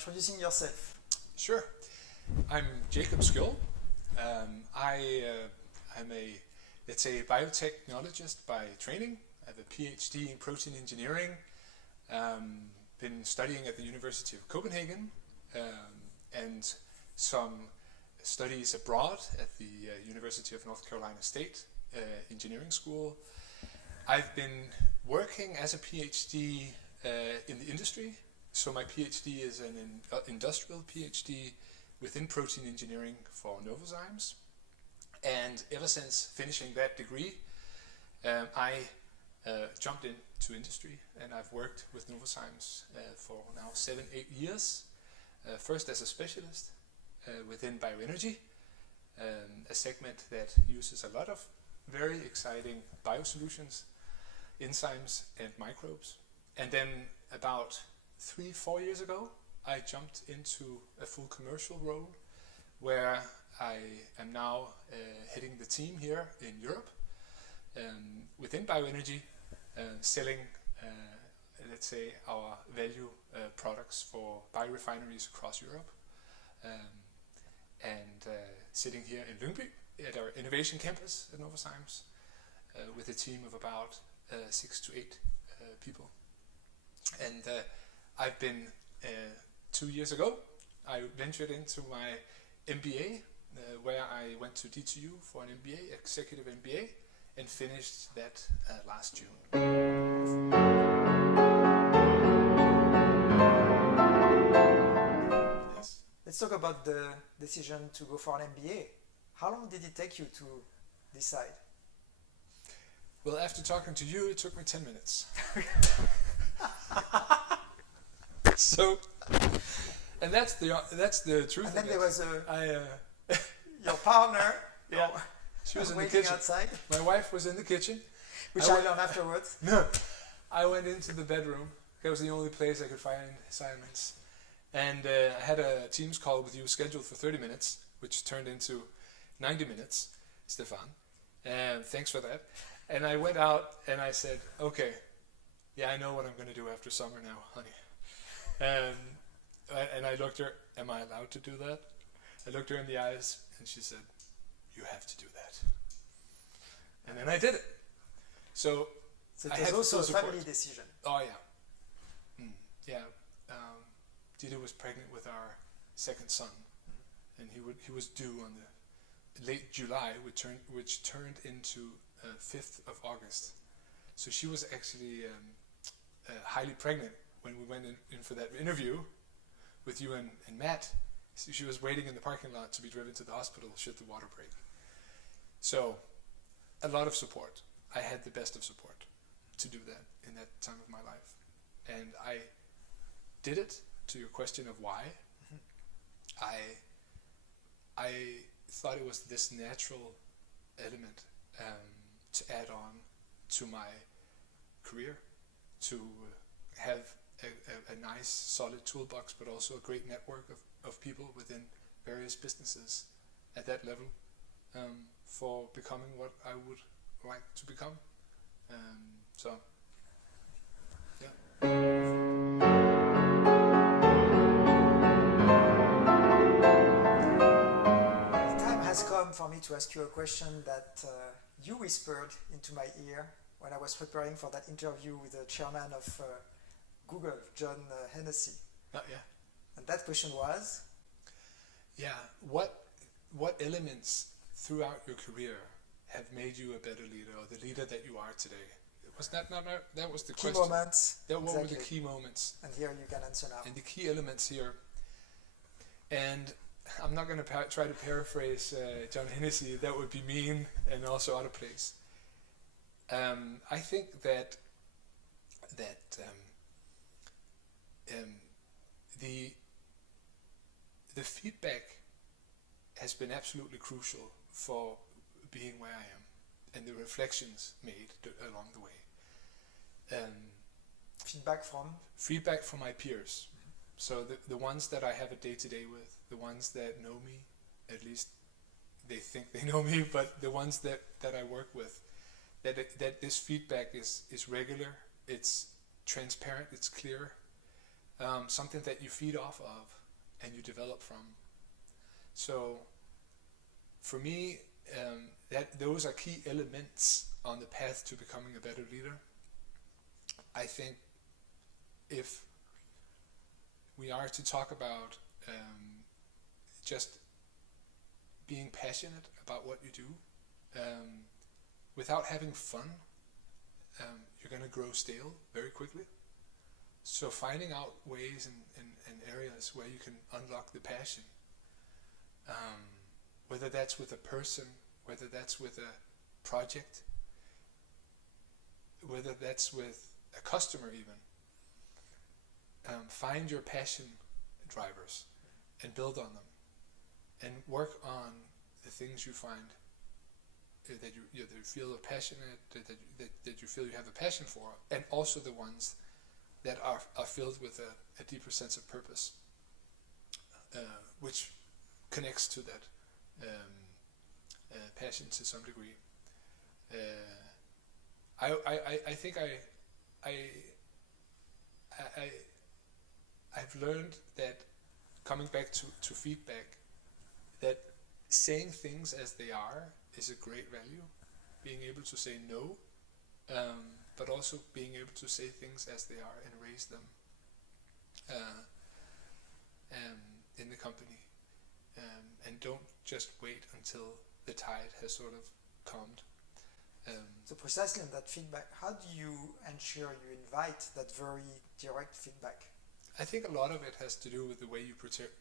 introducing yourself. Sure. I'm Jakob Skjold. I'm a, let's say, biotechnologist by training. I have a PhD in protein engineering. Been studying at the University of Copenhagen and some studies abroad at the University of North Carolina State Engineering School. I've been working as a PhD in the industry. So my PhD is an industrial PhD within protein engineering for Novozymes. And ever since finishing that degree, I jumped into industry, and I've worked with Novozymes for now 7-8 years. First as a specialist within bioenergy, a segment that uses a lot of very exciting biosolutions, enzymes and microbes. And then about 3-4 years ago, I jumped into a full commercial role where I am now heading the team here in Europe within bioenergy, selling, let's say, our value products for biorefineries across Europe, and sitting here in Lyngby at our innovation campus at Novozymes with a team of about 6 to 8 people. And I've been 2 years ago, I ventured into my MBA, where I went to DTU for an MBA, executive MBA, and finished that last June. Yes. Let's talk about the decision to go for an MBA. How long did it take you to decide? Well, after talking to you, it took me 10 minutes. So, and that's the truth. And then there was your partner. Yeah, she was in the waiting kitchen. outside. My wife was in the kitchen. Which I learned afterwards. No, I went into the bedroom. That was the only place I could find silence. And I had a Teams call with you scheduled for 30 minutes, which turned into 90 minutes, Stefan. And thanks for that. And I went out and I said, okay, yeah, I know what I'm going to do after summer now, honey. And I looked her, am I allowed to do that? I looked her in the eyes and she said, you have to do that. And then I did it. So it I was had also full a support. family decision. Oh yeah. Yeah. Dita was pregnant with our second son, and he was due on the late July, which turned into 5th of August. So she was actually highly pregnant when we went in for that interview with you and Matt. So she was waiting in the parking lot to be driven to the hospital should the water break. So a lot of support. I had the best of support to do that in that time of my life. And I did it. To your question of why, I thought it was this natural element to add on to my career, to have a nice solid toolbox, but also a great network of people within various businesses at that level for becoming what I would like to become. So, yeah. Has come for me to ask you a question that you whispered into my ear when I was preparing for that interview with the chairman of Google, John Hennessy. Oh, yeah. And that question was? Yeah, what elements throughout your career have made you a better leader, or the leader that you are today? Was that was the key question? Moments. What exactly. were the key moments? And here you can answer now. And the key elements here. And I'm not going to try to paraphrase John Hennessy. That would be mean, and also out of place. I think that the feedback has been absolutely crucial for being where I am, and the reflections made along the way. Feedback from my peers. So the ones that I have a day-to-day with, the ones that know me, at least they think they know me, but the ones that I work with, that this feedback is regular, it's transparent, it's clear, something that you feed off of and you develop from. So for me, those are key elements on the path to becoming a better leader. I think if we are to talk about just being passionate about what you do, without having fun, you're going to grow stale very quickly. So finding out ways and areas where you can unlock the passion, whether that's with a person, whether that's with a project, whether that's with a customer even, find your passion drivers and build on them, and work on the things you find that you feel are passionate, that you feel you have a passion for, and also the ones that are filled with a deeper sense of purpose, which connects to that passion to some degree. I think I've learned that, coming back to feedback, that saying things as they are is a great value. Being able to say no, but also being able to say things as they are and raise them in the company, and don't just wait until the tide has sort of calmed. So precisely on that feedback, how do you ensure you invite that very direct feedback? I think a lot of it has to do with the way you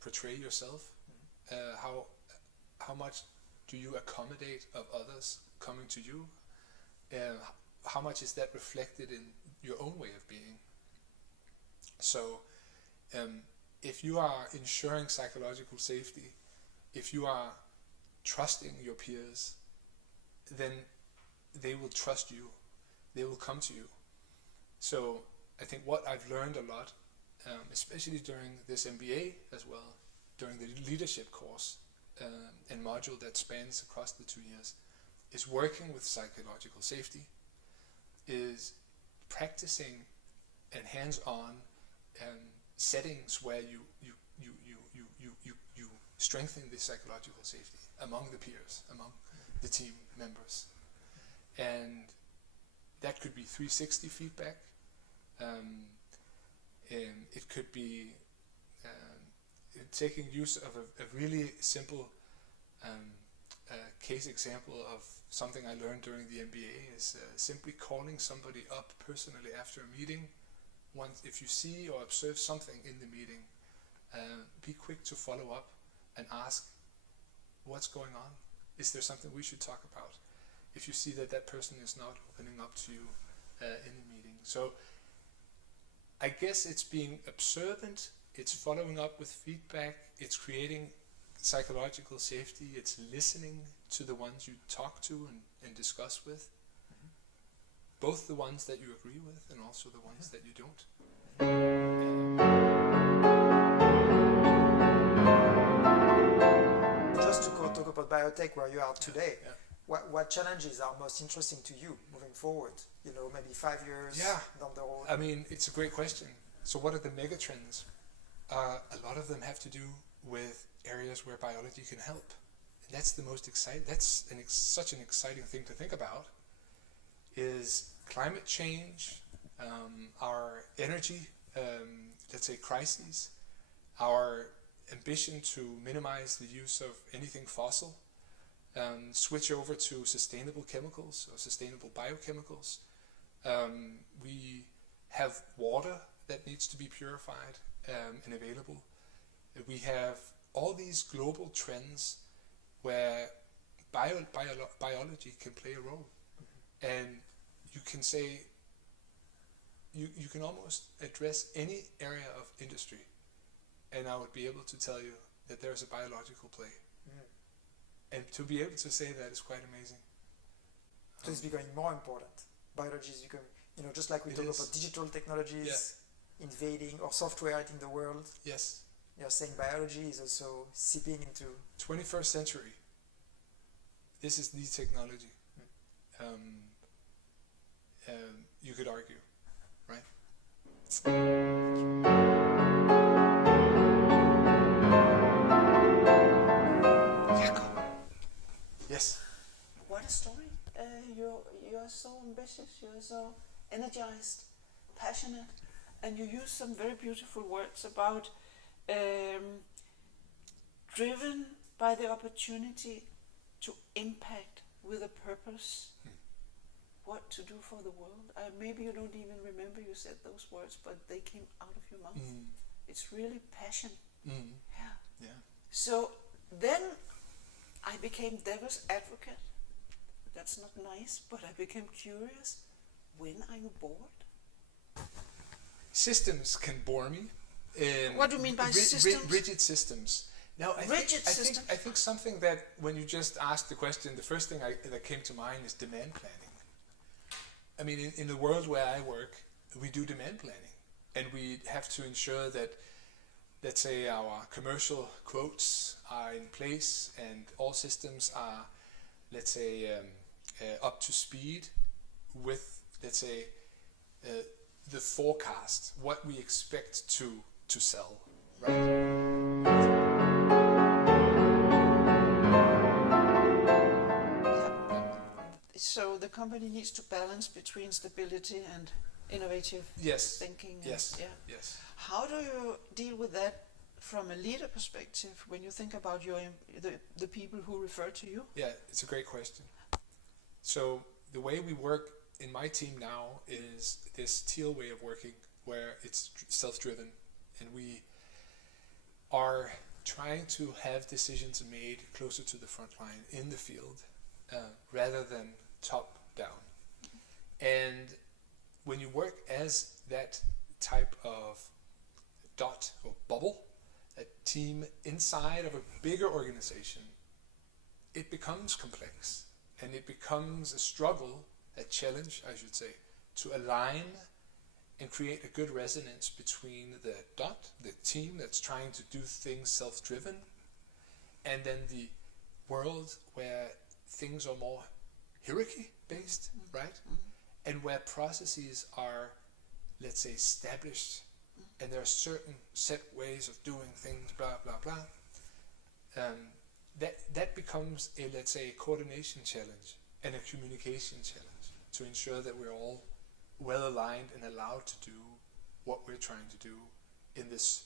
portray yourself. How much do you accommodate of others coming to you? How much is that reflected in your own way of being? So if you are ensuring psychological safety, if you are trusting your peers, then they will trust you. They will come to you. So I think what I've learned a lot, especially during this MBA as well, during the leadership course and module that spans across the 2 years, is working with psychological safety, is practicing and hands-on settings where you strengthen the psychological safety among the peers, among the team members. And that could be 360 feedback. It could be taking use of a really simple case example of something I learned during the MBA, is simply calling somebody up personally after a meeting. Once, if you see or observe something in the meeting, be quick to follow up and ask, what's going on? Is there something we should talk about? If you see that that person is not opening up to you in the meeting. So I guess it's being observant, it's following up with feedback, it's creating psychological safety, it's listening to the ones you talk to and discuss with, both the ones that you agree with and also the ones that you don't. Just to talk about biotech, where you are today, what challenges are most interesting to you moving forward? Maybe 5 years down the road? I mean, it's a great question. So what are the mega trends? A lot of them have to do with areas where biology can help. And that's the most exciting, such an exciting thing to think about, is climate change, our energy, let's say crises, our ambition to minimize the use of anything fossil, switch over to sustainable chemicals or sustainable biochemicals. We have water that needs to be purified and available. We have all these global trends where biology can play a role. And you can say, you can almost address any area of industry, and I would be able to tell you that there's a biological play. And to be able to say that is quite amazing. So it's becoming more important. Biology is becoming, just like we talk about digital technologies invading or software in the world. Yes. You're saying biology is also seeping into 21st century. This is the technology. You could argue, right? a story. You're so ambitious, you're so energized, passionate, and you use some very beautiful words about driven by the opportunity to impact with a purpose. What to do for the world. Maybe you don't even remember you said those words, but they came out of your mouth. It's really passion. Yeah. So then I became devil's advocate. That's not nice, but I became curious. When are you bored? Systems can bore me. What do you mean by systems? Rigid systems. Now, I think something that when you just asked the question, the first thing that came to mind is demand planning. I mean, in the world where I work, we do demand planning, and we have to ensure that, let's say, our commercial quotes are in place and all systems are, let's say, up to speed with, let's say, the forecast, what we expect to sell, right? So the company needs to balance between stability and innovative thinking. Yes. How do you deal with that from a leader perspective when you think about the people who refer to you? Yeah, it's a great question. So the way we work in my team now is this teal way of working where it's self-driven, and we are trying to have decisions made closer to the front line in the field rather than top down. And when you work as that type of dot or bubble, a team inside of a bigger organization, it becomes complex, and it becomes a struggle, a challenge, I should say, to align and create a good resonance between the dot, the team that's trying to do things self-driven, and then the world where things are more hierarchy-based, right? And where processes are, let's say, established, and there are certain set ways of doing things, blah, blah, blah. That becomes a, let's say, coordination challenge and a communication challenge to ensure that we're all well aligned and allowed to do what we're trying to do in this,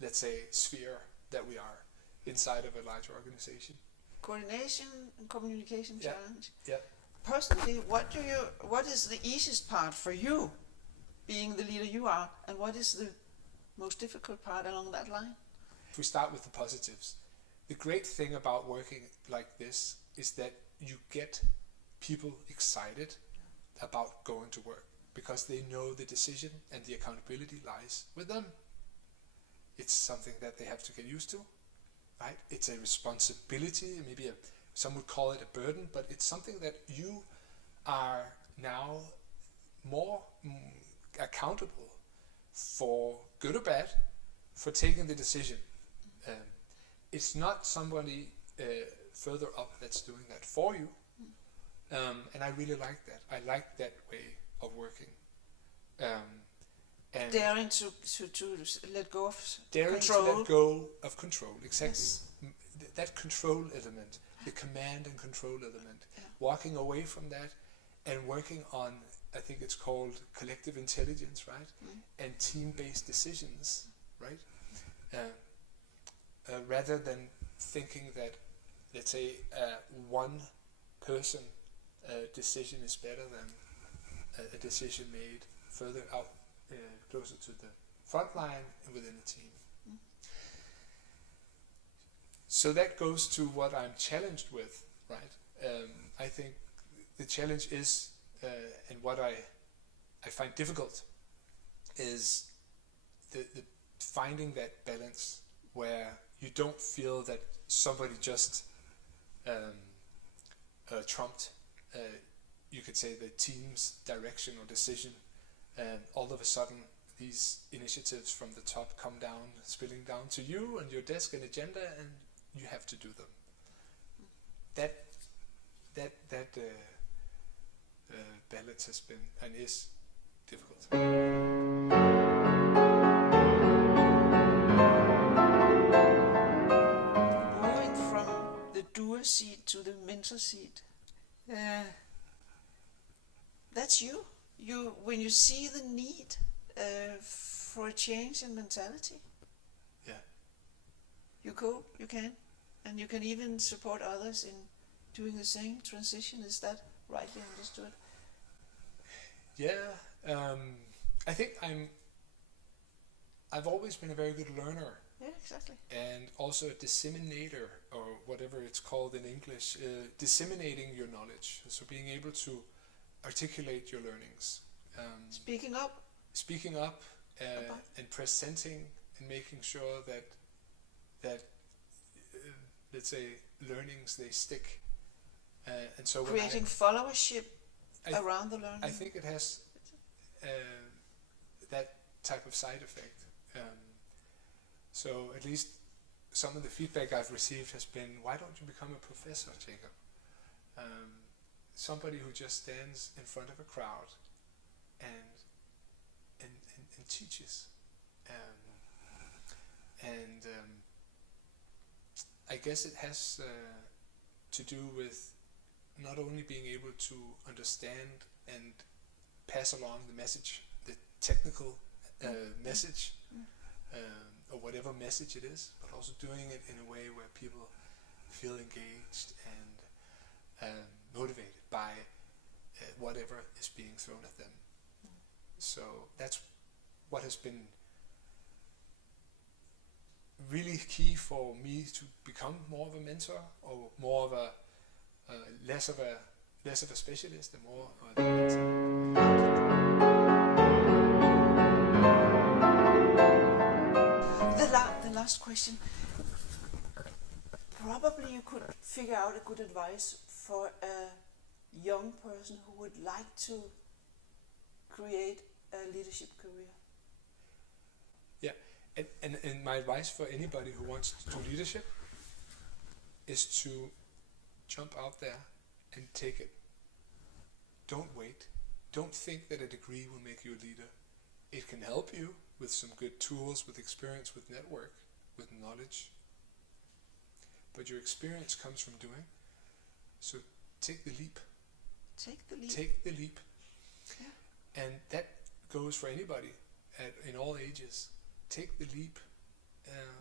let's say, sphere that we are inside of a larger organization. Coordination and communication challenge. Yeah. Personally, what is the easiest part for you, being the leader you are, and what is the most difficult part along that line? If we start with the positives, the great thing about working like this is that you get people excited about going to work because they know the decision and the accountability lies with them. It's something that they have to get used to, right? It's a responsibility, maybe some would call it a burden, but it's something that you are now more accountable for, good or bad, for taking the decision. It's not somebody further up that's doing that for you, and I really like that. I like that way of working. And daring to let go of daring control. To let go of control, exactly. Yes. That control element, the command and control element, walking away from that and working on, I think it's called collective intelligence, right? And team-based decisions, right? Rather than thinking that, let's say, one person decision is better than a decision made further out, closer to the front line and within the team. So that goes to what I'm challenged with, right? I think the challenge is, and what I find difficult, is the finding that balance where you don't feel that somebody just trumped, you could say, the team's direction or decision, and all of a sudden these initiatives from the top come down, spilling down to you and your desk and agenda, and you have to do them. That balance has been and is difficult. Moving from the doer seat to the mentor seat, That's you. When you see the need for a change in mentality, Yeah. you cope, you can, and you can even support others in doing the same transition. Is that rightly understood? Yeah. I think I've always been a very good learner. Yeah, exactly. And also a disseminator, or whatever it's called in English, disseminating your knowledge. So being able to articulate your learnings. Speaking up. Speaking up and presenting and making sure that let's say learnings, they stick. And so creating followership around the learning. I think it has that type of side effect. So at least some of the feedback I've received has been, why don't you become a professor, Jakob? Somebody who just stands in front of a crowd and teaches. I guess it has to do with not only being able to understand and pass along the message, the technical message, or whatever message it is, but also doing it in a way where people feel engaged and motivated by whatever is being thrown at them. So that's what has been really key for me to become more of a mentor, or more of a less of a specialist and more of a mentor. The last question. Probably you could figure out a good advice for a young person who would like to create a leadership career. Yeah, and my advice for anybody who wants to do leadership is to jump out there and take it. Don't wait. Don't think that a degree will make you a leader. It can help you with some good tools, with experience, with network, with knowledge. But your experience comes from doing. So take the leap. Take the leap. Take the leap. Yeah. And that goes for anybody in all ages. Take the leap,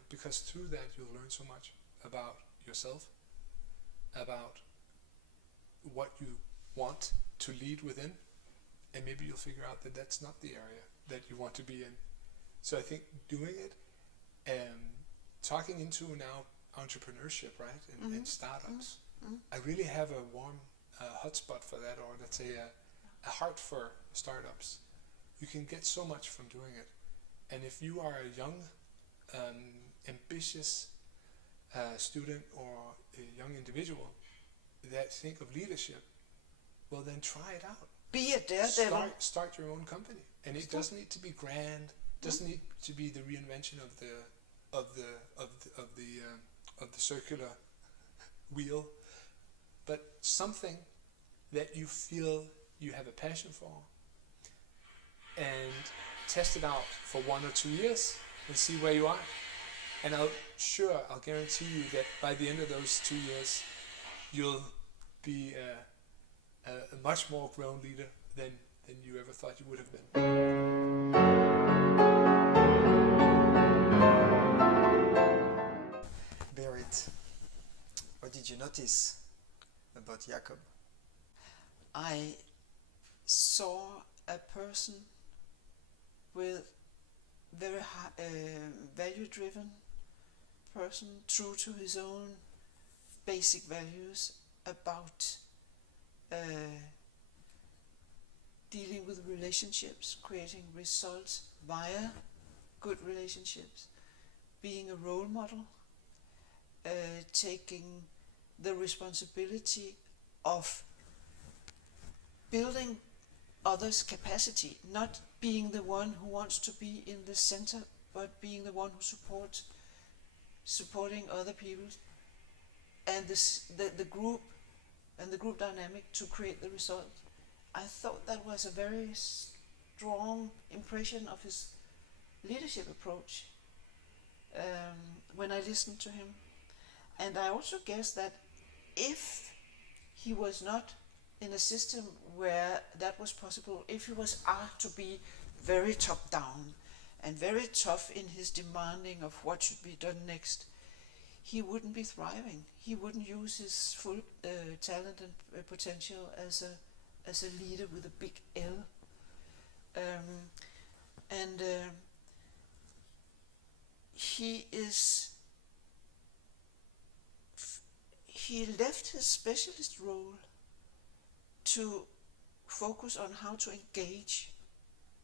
because through that you'll learn so much about yourself, about what you want to lead within, and maybe you'll figure out that that's not the area that you want to be in. So I think doing it, talking into now entrepreneurship, right, and startups. Mm-hmm. I really have a warm hotspot for that, or let's say a heart for startups. You can get so much from doing it. And if you are a young, ambitious student or a young individual that think of leadership, well then try it out. Be a daredevil. Start your own company, and it doesn't need to be grand. Doesn't need to be the reinvention of the circular wheel, but something that you feel you have a passion for, and test it out for 1 or 2 years and see where you are. And I'll guarantee you that by the end of those 2 years, you'll be a much more grown leader than you ever thought you would have been. Berit, what did you notice about Jakob? I saw a person with very value-driven person, true to his own basic values about dealing with relationships, creating results via good relationships, being a role model, taking the responsibility of building others' capacity, not being the one who wants to be in the center, but being the one who supporting other people and the group and the group dynamic to create the result. I thought that was a very strong impression of his leadership approach when I listened to him. And I also guess that if he was not in a system where that was possible, if he was asked to be very top down and very tough in his demanding of what should be done next, he wouldn't be thriving. He wouldn't use his full talent and potential as a leader with a big L. He left his specialist role to focus on how to engage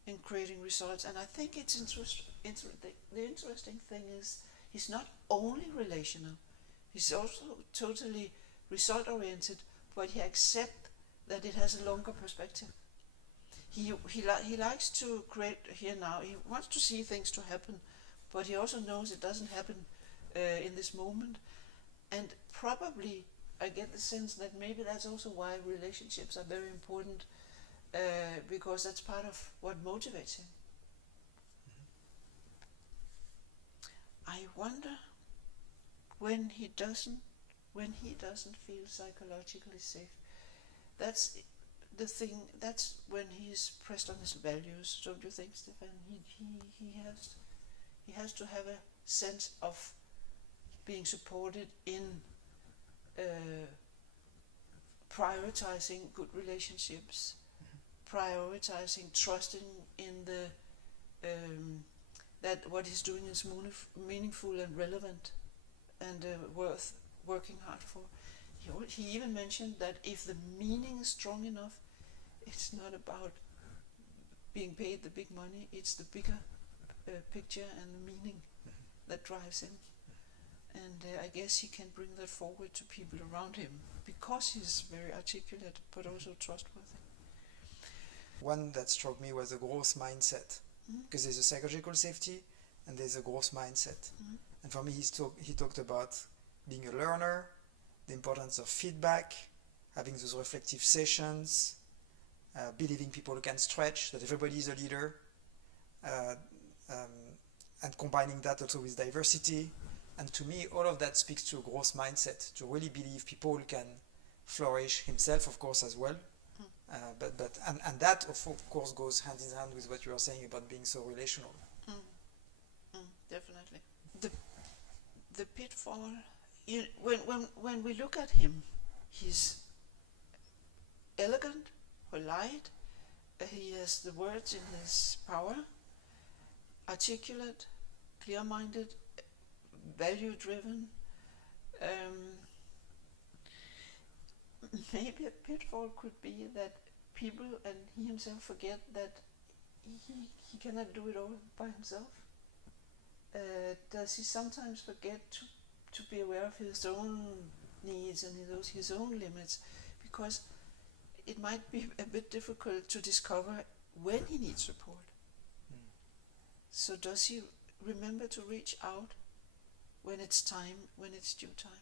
in creating results. And I think it's the interesting thing is he's not only relational, he's also totally result oriented, but he accepts that it has a longer perspective. He likes to create here now. He wants to see things to happen, but he also knows it doesn't happen in this moment. And probably I get the sense that maybe that's also why relationships are very important, because that's part of what motivates him. I wonder when he doesn't feel psychologically safe. That's the thing. That's when he's pressed on his values. Don't you think, Stefan? He has to have a sense of being supported in prioritizing good relationships, prioritizing trusting in the that what he's doing is meaningful and relevant and worth working hard for. He even mentioned that if the meaning is strong enough, it's not about being paid the big money, it's the bigger picture and the meaning that drives him. And I guess he can bring that forward to people around him because he's very articulate but also trustworthy. One that struck me was the growth mindset, because there's a psychological safety and there's a growth mindset. And for me, he talked about being a learner, the importance of feedback, having those reflective sessions, believing people can stretch, that everybody is a leader, and combining that also with diversity. And to me, all of that speaks to a growth mindset, to really believe people can flourish, himself, of course, as well. And that, of course, goes hand in hand with what you are saying about being so relational. Definitely. The pitfall, when we look at him, he's elegant, polite, he has the words in his power, articulate, clear-minded, value-driven. Maybe a pitfall could be that people and he himself forget that he cannot do it all by himself. Does he sometimes forget to be aware of his own needs and his own limits, because it might be a bit difficult to discover when he needs support. So does he remember to reach out when it's time, when it's due time?